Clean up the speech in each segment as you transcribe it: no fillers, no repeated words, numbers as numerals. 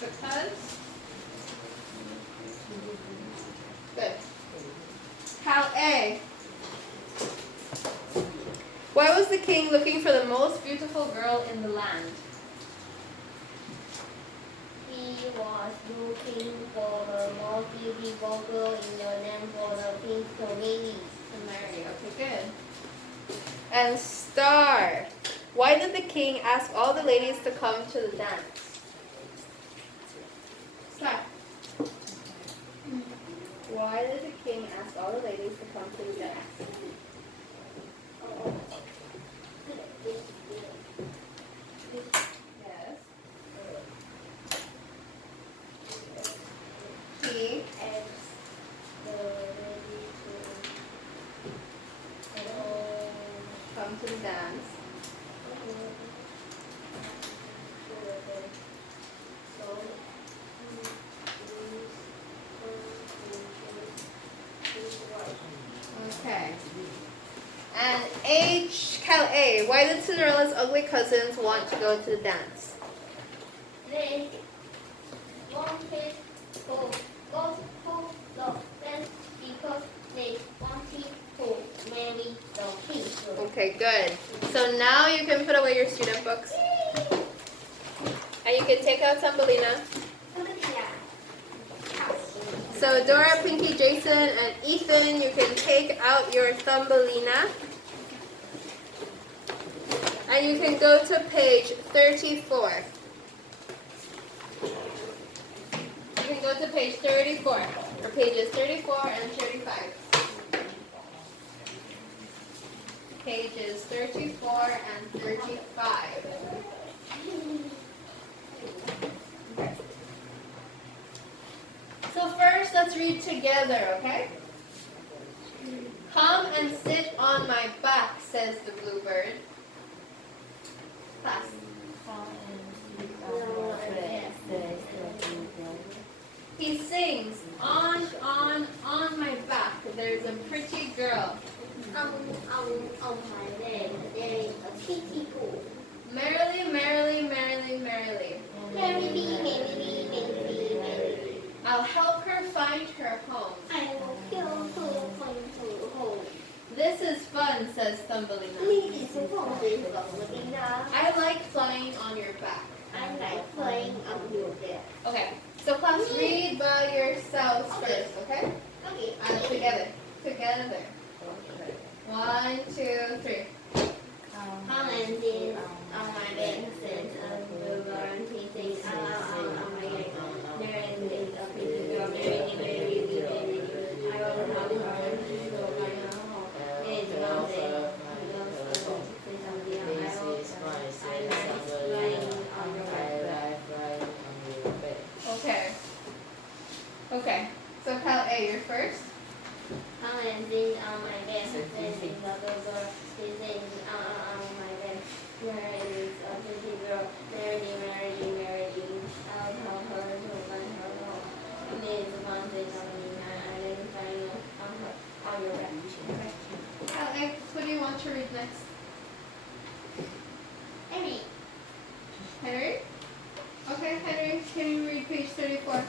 Because? Good. Cal A. Why was the king looking for the most beautiful girl in the land? He was looking for the most beautiful girl in the land for the prince to marry. To marry. Okay, good. And star. Why did the king ask all the ladies to come to the dance? Star. Why did the king ask all the ladies to come to the dance? Yes. He Asked the lady to come to the dance. Okay. And H, Cal A. Why did Cinderella's ugly cousins want to go to the dance? They wanted to go to the dance because they wanted to marry the king. Okay, good. So now you can put away your student books. And you can take out Thumbelina. So Dora, Pinky, Jason, and Ethan, you can take out your Thumbelina. And you can go to page 34. You can go to page 34, or pages 34 and 35. Pages 34 and 35. So first, let's read together, okay? Come and sit on my back, says the bluebird. Class. He sings, on my back, there's a pretty girl. On my leg, there is a kitty pool. Merrily, merrily, merrily, merrily. Merrily, merrily, merrily, merrily. I'll help her find her home. I will kill her from her home. This is fun, says Thumbelina. This is Thumbelina. I like flying on your back. I like playing on your bed. Okay, so class, read by yourselves first, okay? Okay. And together. Together. 1, 2, 3. Come and sit on my bed, says the bird. He sings on my leg. There is a pretty girl, merrily, merrily, merrily. I will help her to find her home. It's Monday. Okay. Okay. So Cal A, you're first. Come and sit on my bed, says the bird. He sings on my bed. There is a pretty girl, merrily, merrily, merrily. I'll help her to find her home. It's Monday, I didn't find you on your bed. Okay. Cal A, who do you want to read next? Emmy. Henry? Okay, Henry, can you read page 34?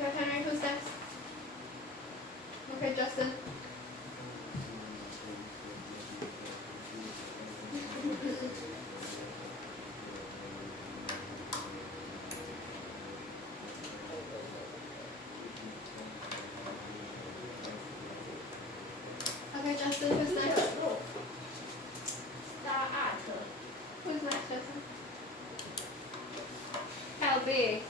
Okay, Henry, who's next? Okay, Justin. Okay, Justin, who's next? Star Art. Who's next, Justin? Cal B.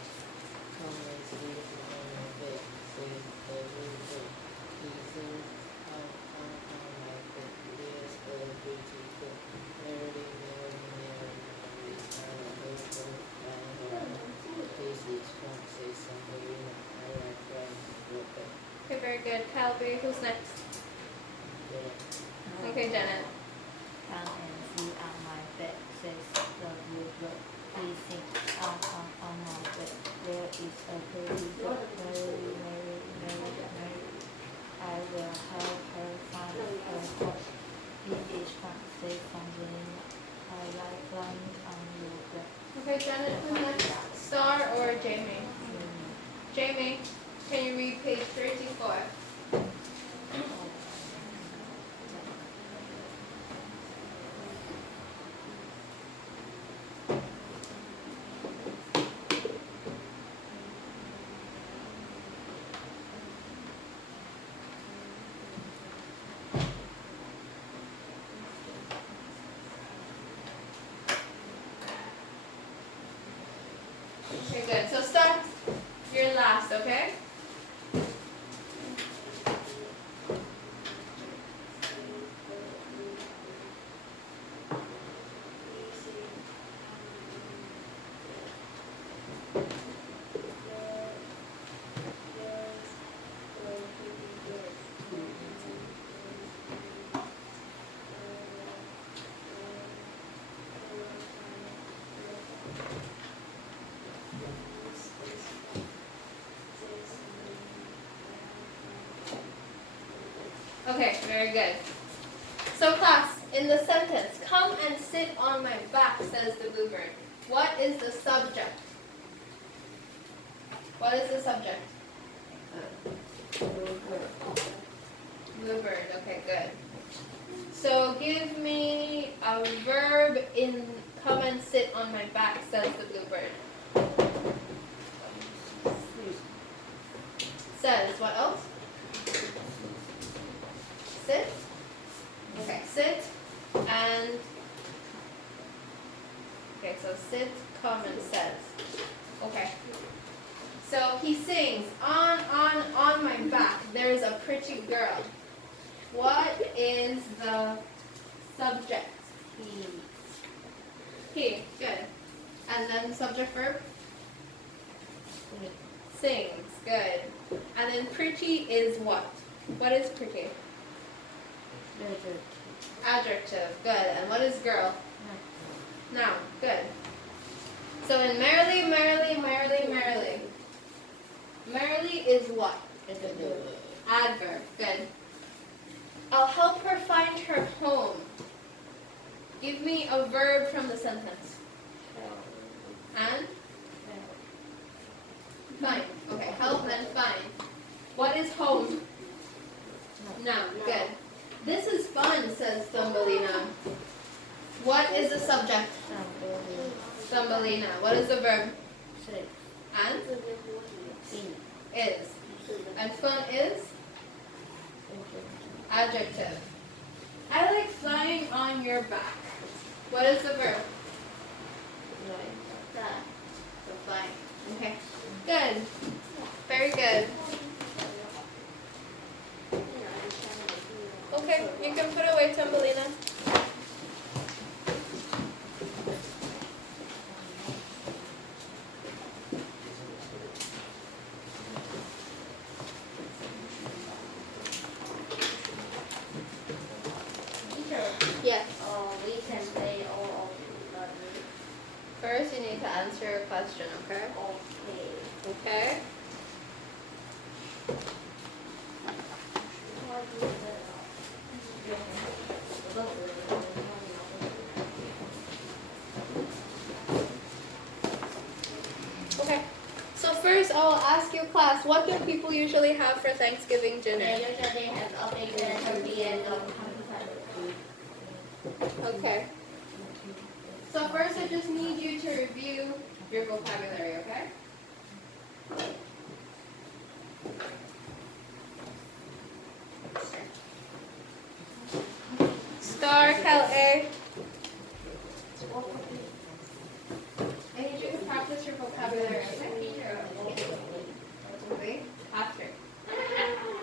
Okay, very good. Cal B, who's next? Okay, Janet. Come and sit on my bed, says the bluebird. He sings on my bed. There is a Okay, Janet, who's next? Star or Jamie? Jamie, can you read page 34? Okay, good. So Star, you're last, okay? Okay, very good. So class, in the sentence, come and sit on my back, says the bluebird. What is the subject? What is the subject? Bluebird, okay, good. So give me a verb in come and sit on my back, says the bluebird. Says, what else? Sit. Okay, sit and okay, so sit, come and says. Okay. So he sings, on my back, there's a pretty girl. What is the subject? He, good. And then subject verb? Sings, good. And then pretty is what? What is pretty? Adjective, good. And what is girl? Noun, good. So in merrily, merrily, merrily, merrily. Merrily is what? Adverb, good. I'll help her find her home. Give me a verb from the sentence. And? Find. Okay, help and find. What is home? Noun, good. This is fun, says Thumbelina. What is the subject? Thumbelina. What is the verb? And? Is. And fun is? Adjective. I like flying on your back. What is the verb? So flying. Okay. Good. Very good. Okay, you can put away Thumbelina. Yes. We can say all of First, you need to answer your question, okay? okay. Okay. Okay. So first, I will ask you, class, what do people usually have for Thanksgiving dinner? They usually have a bacon, turkey, and Okay. So first, I just need you to review your vocabulary, okay? Star, Cal A. I need you to practice your vocabulary, okay? Wait, after.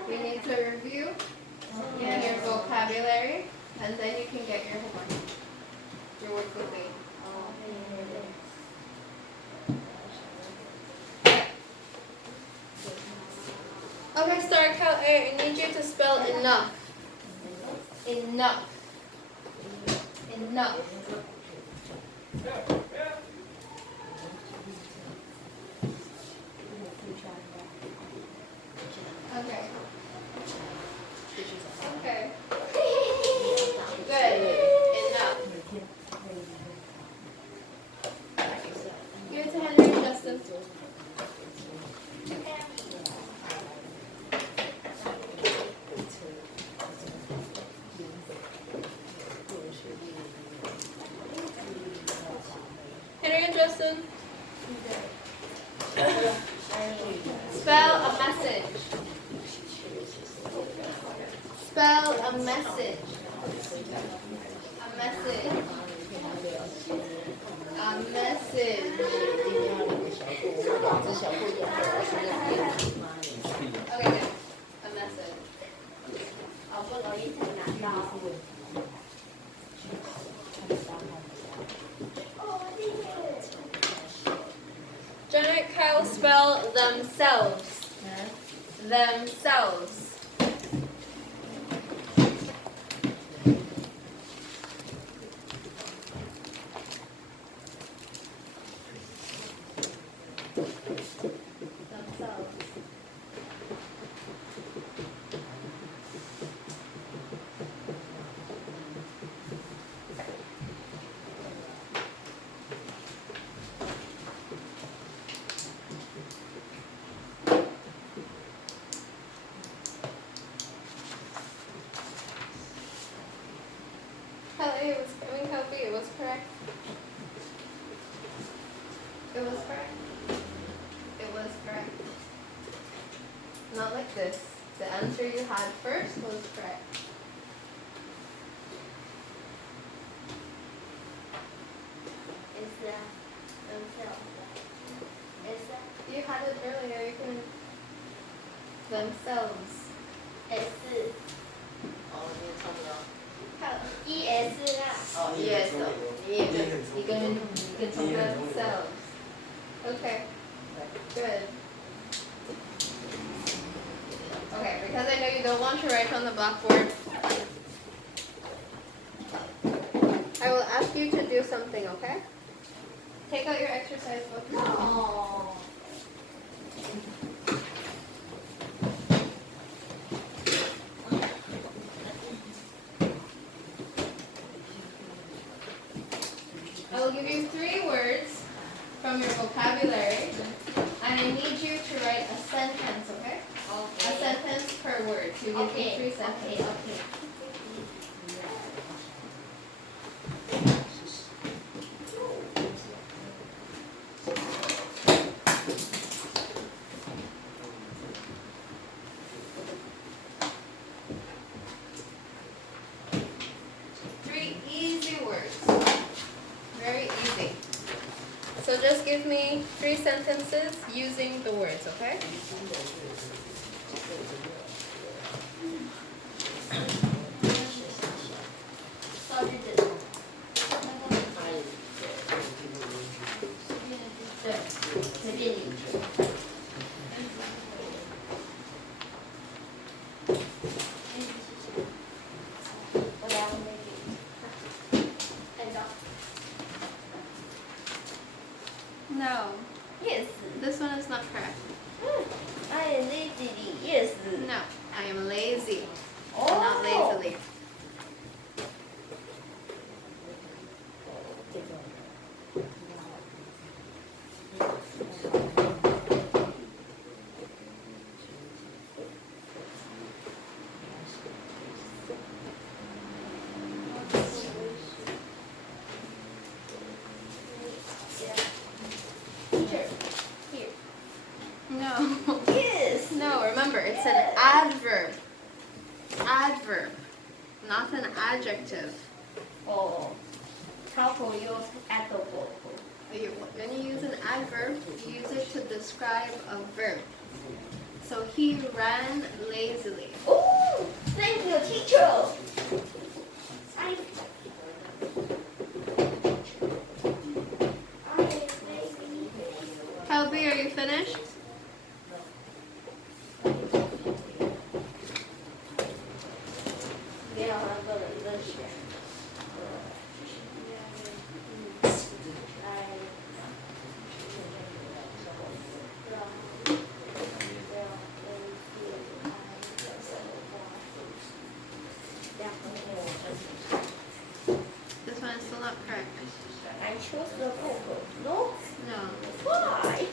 We need to review your vocabulary, and then you can get your homework. Your work with me. Okay, Star, Cal A, I need you to spell enough. Enough. Enough. Okay. Okay. Good. Enough. Justin? Henry and Justin? Spell a message. Spell a message. A message. A message. Okay, good. A message. 好不容易才拿到。Janet, Kyle, spell themselves. Themselves. Themselves. Kofi, it was correct. It was correct. It was correct. Not like this. The answer you had first was correct. Is that themselves? Is that You had it earlier. You can. Themselves. S? 哦，你也唱不到。 ES 啦。哦 Yes. 你很聪明。 Themselves. Okay. Good. Okay, because I know you don't want to write on the blackboard, I will ask you to do something, okay? Take out your exercise book. Oh. I will give you 3 words from your vocabulary, and I need you to write a sentence, okay? A sentence per word. So you give me 3 sentences. Okay. Three easy words. Very easy. So just give me 3 sentences using the words, okay? No. Yes. This one is not correct. I am lazy. Yes. No. I am lazy. Oh. Not lazily. Teacher. Here. No. Yes. No, remember, it's an adverb. Adverb. Not an adjective. Oh. How to use adverb? When you use an adverb, you use it to describe a verb. So he ran lazily. Oh, thank you, teacher. I am lazy. Helby, are you finished? This one is still not correct. I chose the book. No? No. Why?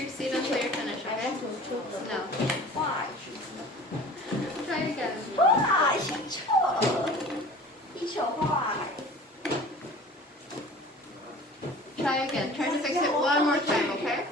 your seat until you're finished, okay? No. Why? Try again. Why? 写错，一手坏。 Try again. Try to fix it one more time, okay?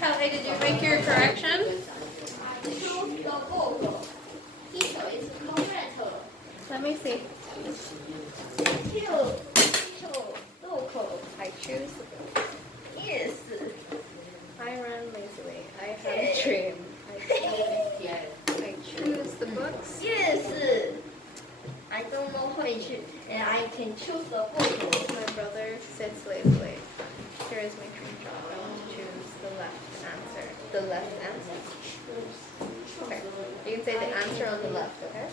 Kelly, did you make your correction? Let me see. I choose. Yes. I run lazily. I have a dream. I choose the books. Yes. I don't know which, and I can choose the book. My brother sits lazily. Here is my dream job. I want to choose the left answer. The left answer. Okay. You can say the answer on the left, okay?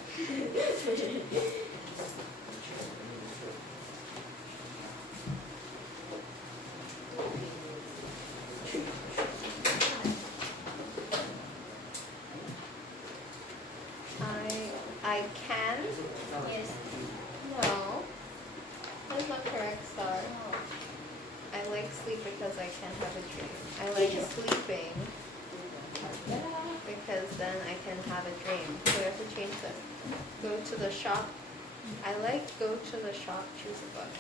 I can. Yes. No. That's not correct, Star. I like sleep because I can have a dream. I like sleeping because then I can have a dream. So we have to change this. Go to the shop. I like go to the shop, choose a book.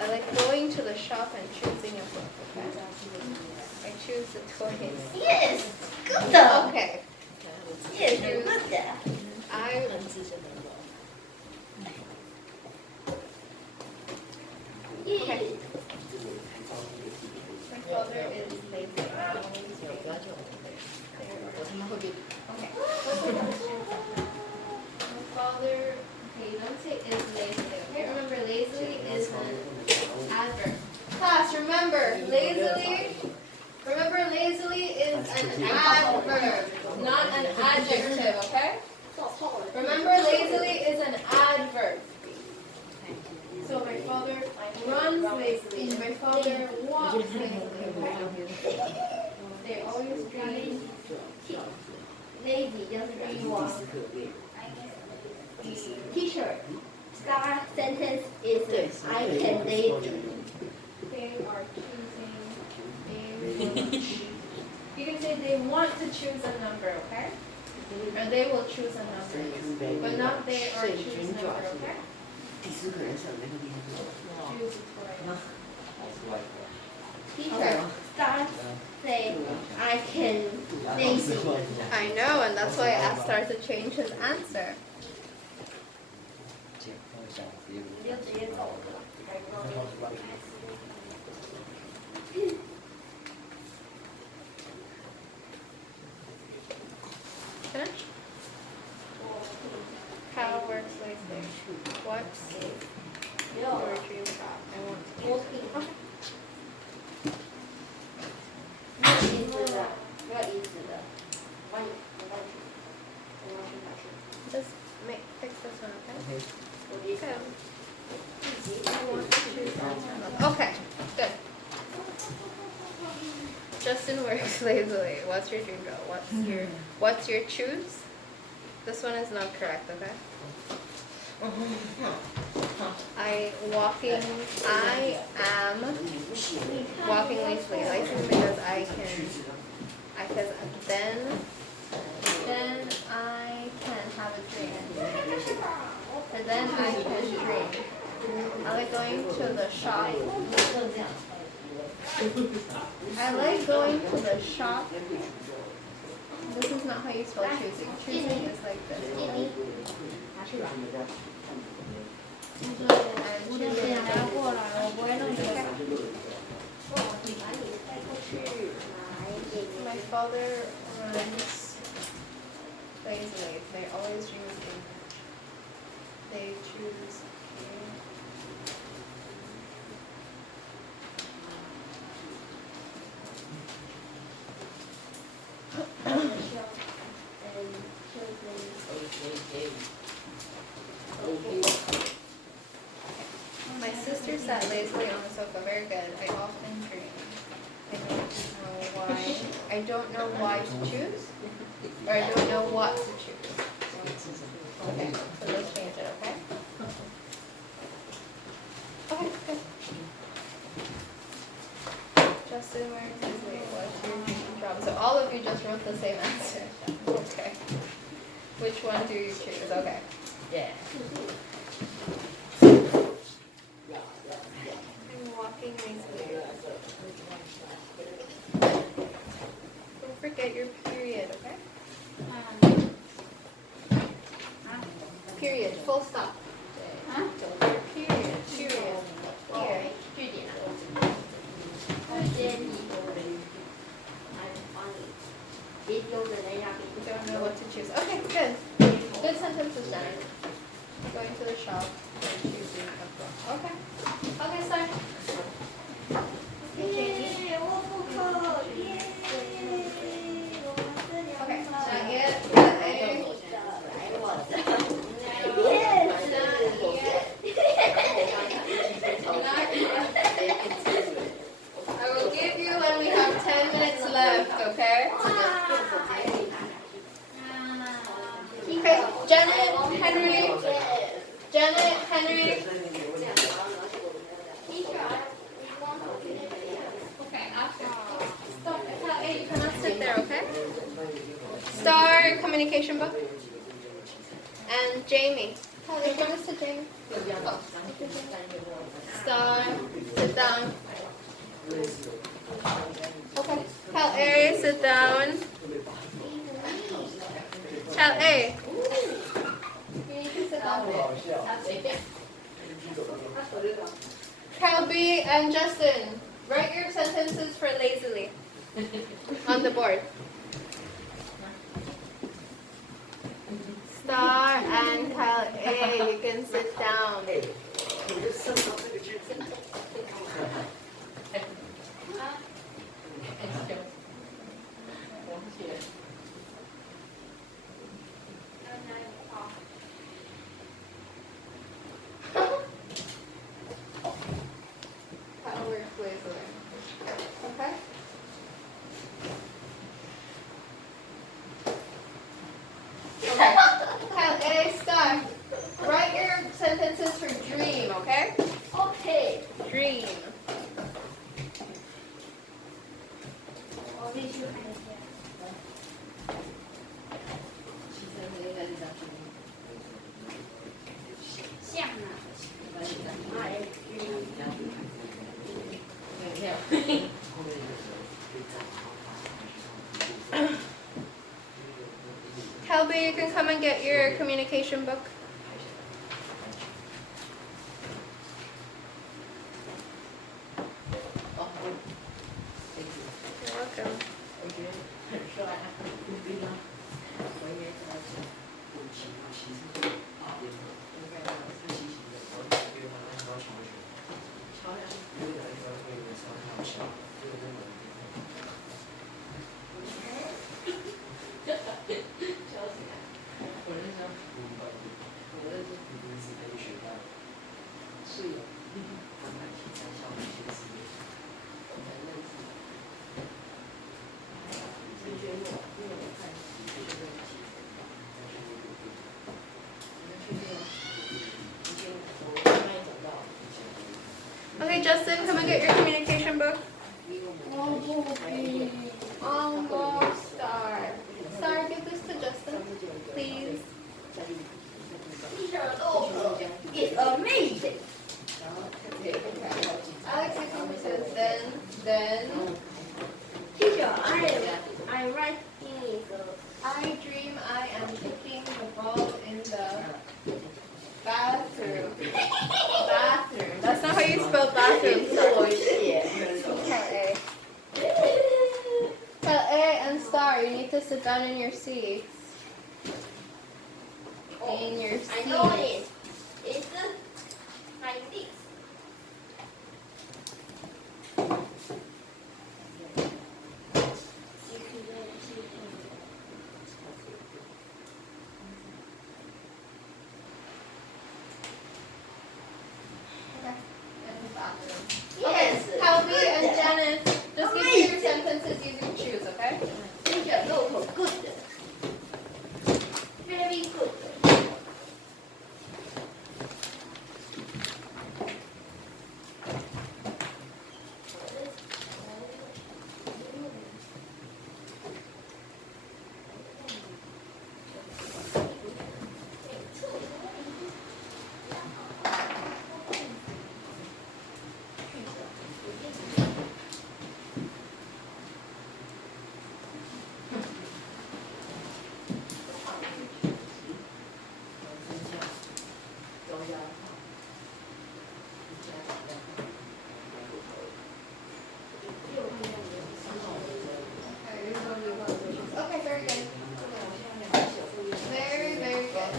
I like going to the shop and choosing a book, okay? I choose the toys. Yes. Good. Okay. Yes, good. I Yes. my father is lazy. Okay. My father, okay, you don't say is lazily. Okay, remember lazily is an adverb. Class, remember lazily. Remember lazily is an adverb, not an adjective. Okay. Remember lazily is an adverb. So my father runs lazily. My father walks lazily. Okay? They always dream. Lazy just mean walk. Teacher, start sentence is I can lazy. They are choosing. They will you can say they want to choose a number, okay? Or they will choose a number. But not they are choose number, okay? Choose a toy. Teacher, start say I can lazy. I know, and that's why I asked her to change his answer. 你就直接走了。 Finish? How works lazily? What's your dream job? I want to Walking. okay. 没有意思的，没有意思的。我去哪去？ Just fix this one, okay? 我离开。 I want to choose answer. Okay, good. Justin works lazily. What's your dream job? What's your choose? This one is not correct, okay? I am walking lazily. Lazily because I can because then I can have a dream. And then I can dream. I like going to the shop. I like going to the shop. This is not how you spell choosing. Choosing is like this. 我的点要过来，我不会弄这个。 My father runs lazily. They always dream of being rich. They choose. My sister sat lazily on the sofa. Very good. I often dream. I don't know why to choose, or I don't know what to choose. Okay, so let's change it, okay? Okay, good. Justin, where is his weight? What's your dream job? So all of you just wrote the same answer. Okay. Which one do you choose? Okay. Yeah. I'm walking lazily. Don't forget your period, okay? Period. Full stop. Your period. Period. Here. 句点啊。别丢着人家 You don't know what to choose. Okay, good. Good sentences, Jenny. Going to the shop and choosing a book. Okay. Okay, start. 耶，我不扣，耶，我们这两 Okay, 个 not yet. Not yet. 来我的，耶，I will give you when we have 10 minutes left, okay? Okay, Janet, Henry. Janet, Henry. Okay, after. Stop. Hey, you cannot sit there, okay? Star, communication book. And Jamie. Hey, give this to Jamie. Oh. Star, sit down. Okay. Tell A, sit down. Tell A. You need to sit down. Tell B and Justin. Write your sentences for lazily on the board. Star and Kyle A, you can sit down. Kyle works lazily. Okay? Okay. Kyle A, Star. Write your sentences for dream, okay? OK， Dream. 我必须看一下。像啊Kelby, you can come and get your communication book. You're welcome. Okay, Justin, come and get your communication book. Almost, Star. Star, give this to Justin, please. It's amazing. Alex, you come says then. Teacher, I write things. I dream I am kicking the ball in the Bathroom. Bathroom. That's not how you spell bathroom. 是我写。 Tell A. Tell A and Star, you need to sit down in your seats. In your seats. I know it. It's like this. Okay, Calvi and Janice, just give me your sentences using choose, okay? 这个肉口 good. Very good. Okay, very good. Very, very good.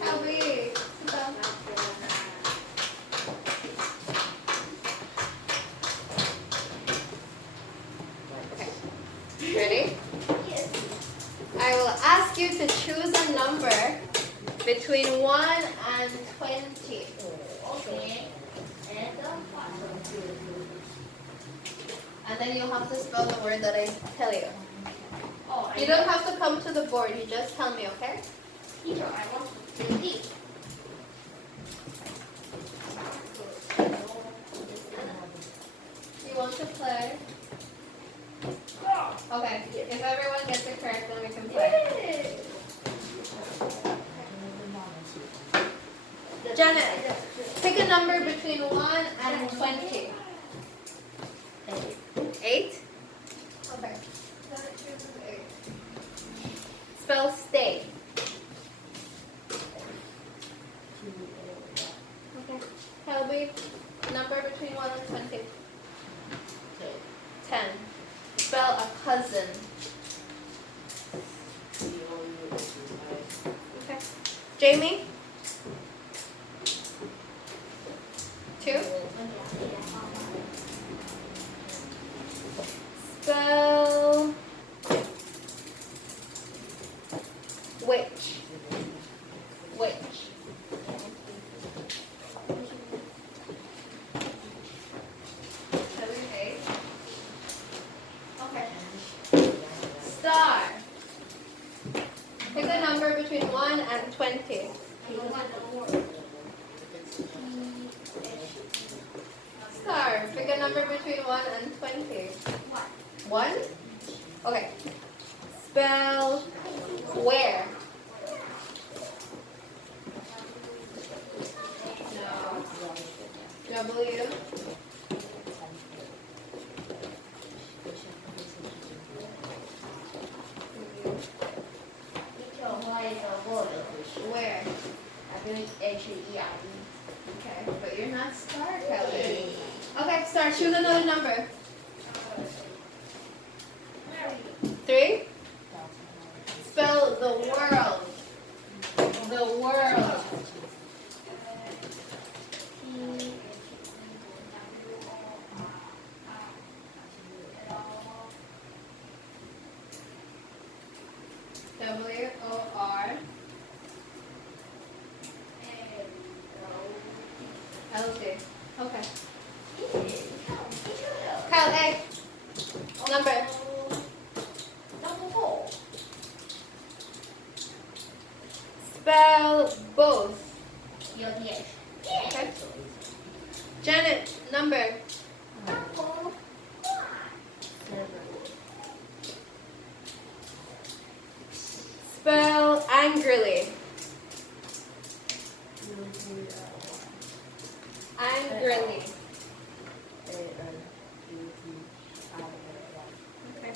Calvi, sit down. Ready? Yes. I will ask you to choose a number between 1 and 20. Okay. And And then you'll have to spell the word that I tell you. oh, You don't have to come to the board, you just tell me, okay? Teacher, I want to do this. You want to play? Okay, if everyone gets it correct, then we can play. Janet, pick a number between 1 and 20. 8? Okay. Janet chooses 8. Spell stay. Okay. Helby, number between 1 and 20. 10. Spell a cousin. Okay. Jamie? 2. Spell witch. Witch. Okay. Star. Pick a number between 1 and 20. Star. Pick a number between 1 and 20. 1? Okay. Spell where. No. W. Teacher, what is a word? Where? I think H-E-R-E. Okay, but you're not Star, Kelly. Okay, Star, choose another number. 3? Spell the world. The world. W-O-R. L-D. Okay. Kyle, A. Number. Number 4. Spell both. Yes. Okay. Janet, number. Angrily. Okay.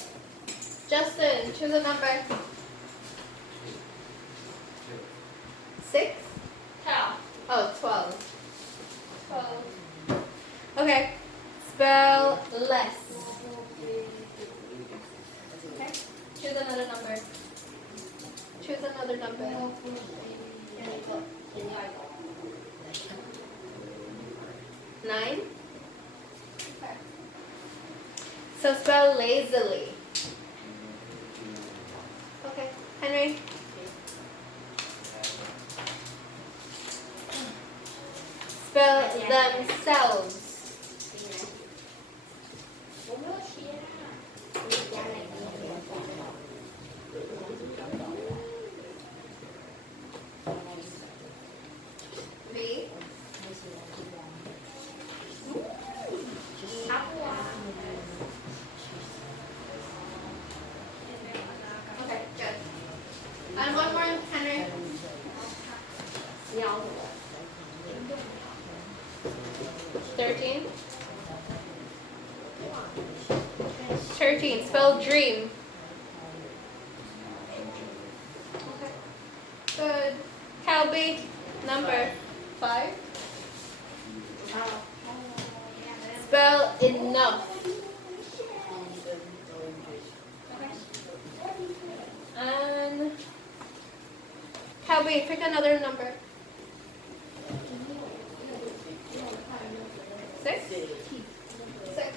Justin, choose a number. 6? Cow. Oh, 12. 12. Okay. Spell less. Okay. Choose another number. Choose another number. 9? Okay. So spell lazily. Okay. Henry? Spell themselves. V? Okay, good. And one more, Henry. 13? 13. Spell dream. Okay. Good. Calby, number 5. Spell enough. And Calby, pick another number. 6? 6.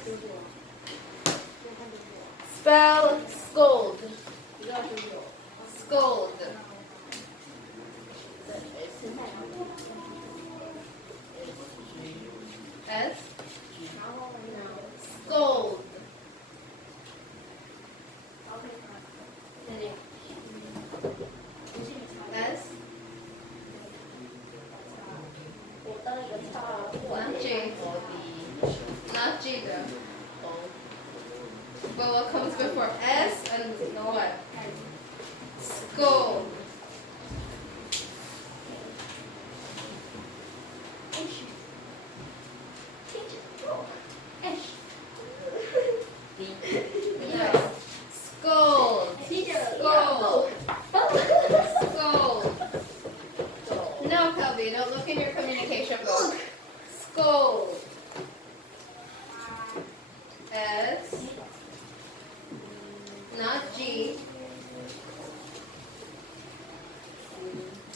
Spell scold. Scold. S. Scold. S. Not G. Not G though. But what comes before S and what? Scold. No. Scold. Scold. Scold. No, Kelby, don't look in your communication book. Scold. S. Not G.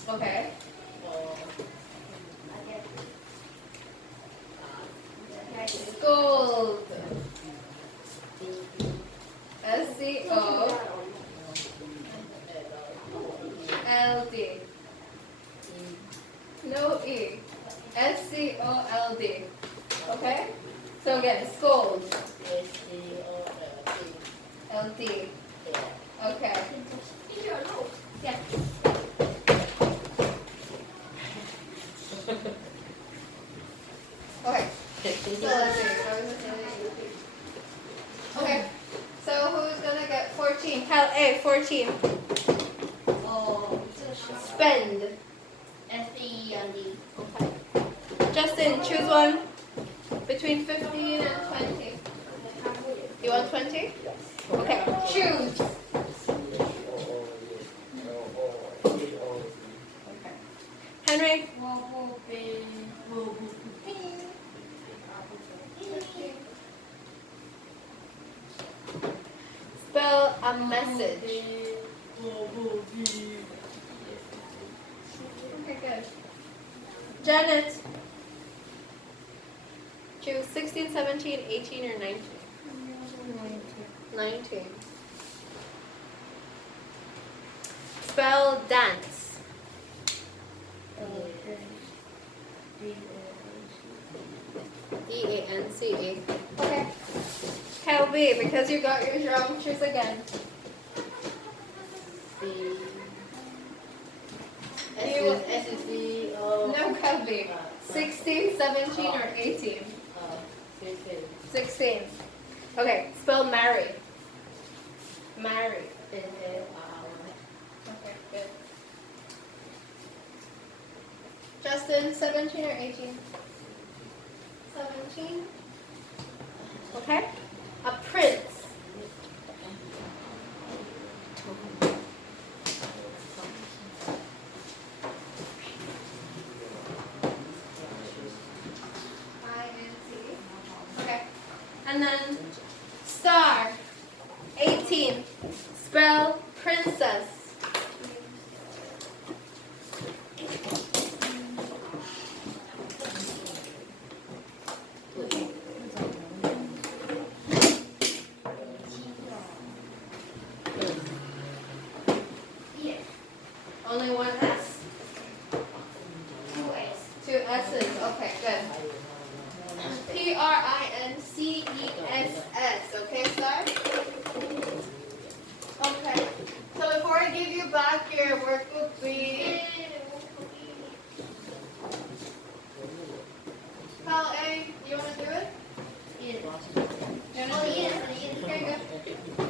Okay. Scold. S-C-O-L-D. No E. S-C-O-L-D. Okay? So again, scold. L-D. Okay. Yeah. Okay. So let's see. Okay. So who's gonna get 14? Cal A, 14. Spend. S-E-N-D. Okay. Justin, choose one between 15 and 20. You want 20? Okay. Choose. Okay. Henry? Spell a message. Okay, good. Janet. Choose 16, 17, 18, or 19. 19. Spell dance. E-A-N-C-E. Okay. Kelby, because you got your drum, choose again. No, Kelby. 16, 17, or 18? 16. Okay, spell marry. Marry. Okay, good. Justin, 17 or 18? 17. Okay. A prince. INC. Okay. And then star. 18. Spell princess. Only one S? Two A's. Two S's. Okay, good. PRINCESS. Okay, Star? Okay. So before I give you back your workbook, we Pal A, you want to do it? Yeah. You want to do it? Okay, good.